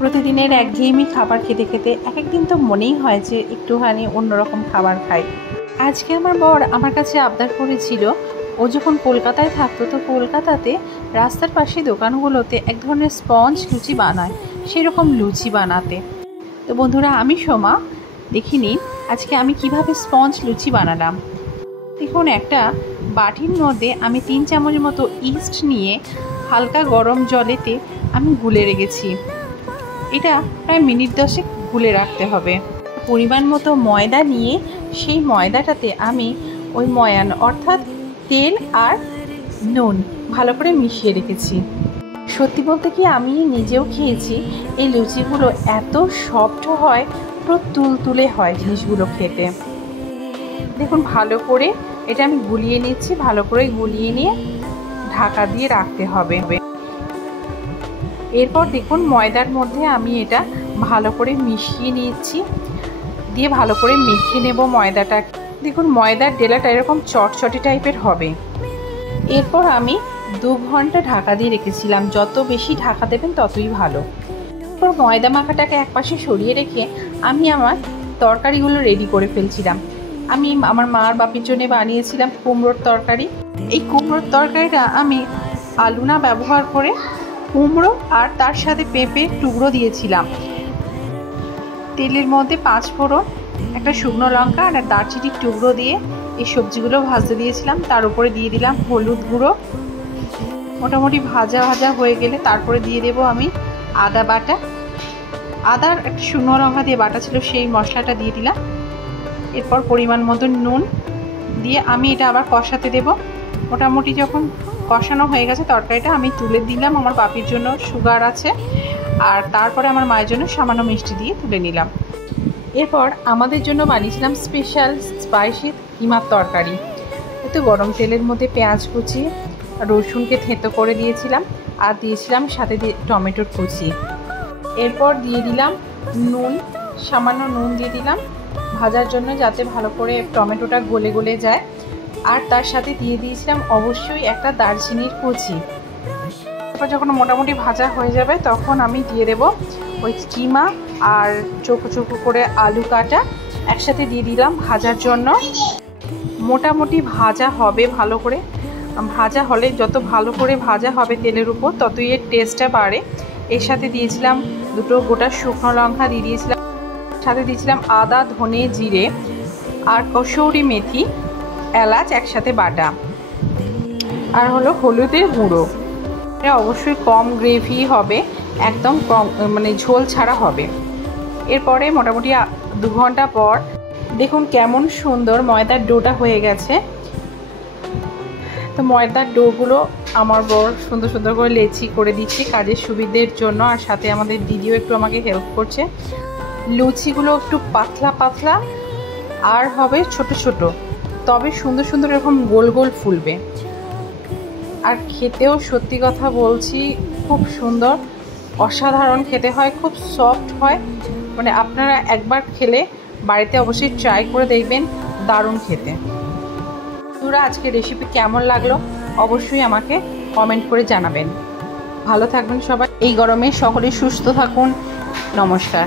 প্রতিদিনের একঘেয়েমি খাবার খেতে খেতে এক একদিন তো মনেই হয় যে একটুখানি অন্যরকম খাবার খাই। আজকে আমার বর আমার কাছে আবদার করেছিল, ও যখন কলকাতায় থাকতো তো কলকাতাতে রাস্তার পাশে দোকানগুলোতে এক ধরনের স্পঞ্জ লুচি বানায়, সেরকম লুচি বানাতে। তো বন্ধুরা, আমি সোমা, দেখিনি আজকে আমি কিভাবে স্পঞ্জ লুচি বানালাম। দেখুন, একটা বাটির মধ্যে আমি 3 চামচ মতো ইস্ট নিয়ে হালকা গরম জলেতে আমি গুলে রেখেছি। এটা প্রায় মিনিট 10 গুলে রাখতে হবে। পরিমাণ মতো ময়দা নিয়ে সেই ময়দাটাতে আমি ওই ময়ান অর্থাৎ তেল আর নুন ভালো করে মিশিয়ে রেখেছি। সত্যি বলতে কি, আমি নিজেও খেয়েছি, এই লুচিগুলো এত সফট হয়, পুরো তুলতুলে হয় জিনিসগুলো খেতে। দেখুন, ভালো করে এটা আমি গুলিয়ে নিচ্ছি। ভালো করে গুলিয়ে নিয়ে ঢাকা দিয়ে রাখতে হবে। এরপর দেখুন, ময়দার মধ্যে আমি এটা ভালো করে মিশিয়ে নিচ্ছি, দিয়ে ভালো করে মেখে নেব ময়দাটা। দেখুন, ময়দার ডেলাটা এরকম চটচটে টাইপের হবে। এরপর আমি 2 ঘন্টা ঢাকা দিয়ে রেখেছিলাম। যত বেশি ঢাকা দেবেন ততই ভালো। এরপর ময়দা মাখাটাকে একপাশে সরিয়ে রেখে আমি আমার তরকারিগুলো রেডি করে ফেলছিলাম। আমি আমার মার বাপির জন্য বানিয়েছিলাম কুমড়োর তরকারি। এই কুমড়োর তরকারিটা আমি আলু না ব্যবহার করে কুমড়ো আর তার সাথে পেঁপে টুকরো দিয়েছিলাম। তেলের মধ্যে 5 ফোড়ন, একটা শুকনো লঙ্কা আর দারচিনির টুকরো দিয়ে এই সবজিগুলো ভাজতে দিয়েছিলাম। তার উপরে দিয়ে দিলাম হলুদ গুঁড়ো। মোটামুটি ভাজা ভাজা হয়ে গেলে তারপরে দিয়ে দেব আমি আদা বাটা। আদার একটা শুকনো লঙ্কা দিয়ে বাটা ছিল, সেই মশলাটা দিয়ে দিলাম। এরপর পরিমাণ মতো নুন দিয়ে আমি এটা আবার কষাতে দেব। মোটামুটি যখন কষানো হয়ে গেছে তরকারিটা, আমি তুলে দিলাম। আমার বাপির জন্য সুগার আছে, আর তারপরে আমার মায়ের জন্য সামান্য মিষ্টি দিয়ে তুলে নিলাম। এরপর আমাদের জন্য বানিয়েছিলাম স্পেশাল স্পাইসি কিমার তরকারি। একটু গরম তেলের মধ্যে পেঁয়াজ কুচি, রসুনকে থেঁতো করে দিয়েছিলাম, আর দিয়েছিলাম সাথে টমেটোর কুচি। এরপর দিয়ে দিলাম নুন, সামান্য নুন দিয়ে দিলাম ভাজার জন্য, যাতে ভালো করে টমেটোটা গলে গলে যায়। আর তার সাথে দিয়ে দিয়েছিলাম অবশ্যই একটা দারচিনির কুচি। এরপর যখন মোটামুটি ভাজা হয়ে যাবে তখন আমি দিয়ে দেব ওই কিমা আর চৌকো চৌকো করে আলু কাটা একসাথে দিয়ে দিলাম ভাজার জন্য। মোটামুটি ভাজা হবে ভালো করে। ভাজা হলে যত ভালো করে ভাজা হবে তেলের উপর, ততই এর টেস্টটা বাড়ে। এর সাথে দিয়েছিলাম 2 গোটা শুকনো লঙ্কা দিয়ে দিয়েছিলাম, সাথে দিয়েছিলাম আদা, ধনে, জিরে আর কসৌরি মেথি, এলাচ একসাথে বাটা, আর হলো হলুদের গুঁড়ো। এটা অবশ্যই কম গ্রেভি হবে, একদম কম, মানে ঝোল ছাড়া হবে। এরপরে মোটামুটি 2 ঘন্টা পর দেখুন কেমন সুন্দর ময়দার ডোটা হয়ে গেছে। তো ময়দার ডোগুলো আমার বর সুন্দর সুন্দর করে লেচি করে দিচ্ছি কাজের সুবিধের জন্য, আর সাথে আমাদের দিদিও একটু আমাকে হেল্প করছে। লুচিগুলো একটু পাতলা পাতলা আর হবে ছোট ছোট, তবে সুন্দর সুন্দর এরকম গোল গোল ফুলবে। আর খেতেও সত্যি কথা বলছি খুব সুন্দর, অসাধারণ খেতে হয়, খুব সফট হয়। মানে আপনারা একবার খেলে বাড়িতে অবশ্যই ট্রাই করে দেখবেন, দারুণ খেতে। তোরা আজকে রেসিপি কেমন লাগলো অবশ্যই আমাকে কমেন্ট করে জানাবেন। ভালো থাকবেন সবাই, এই গরমে সকলে সুস্থ থাকুন। নমস্কার।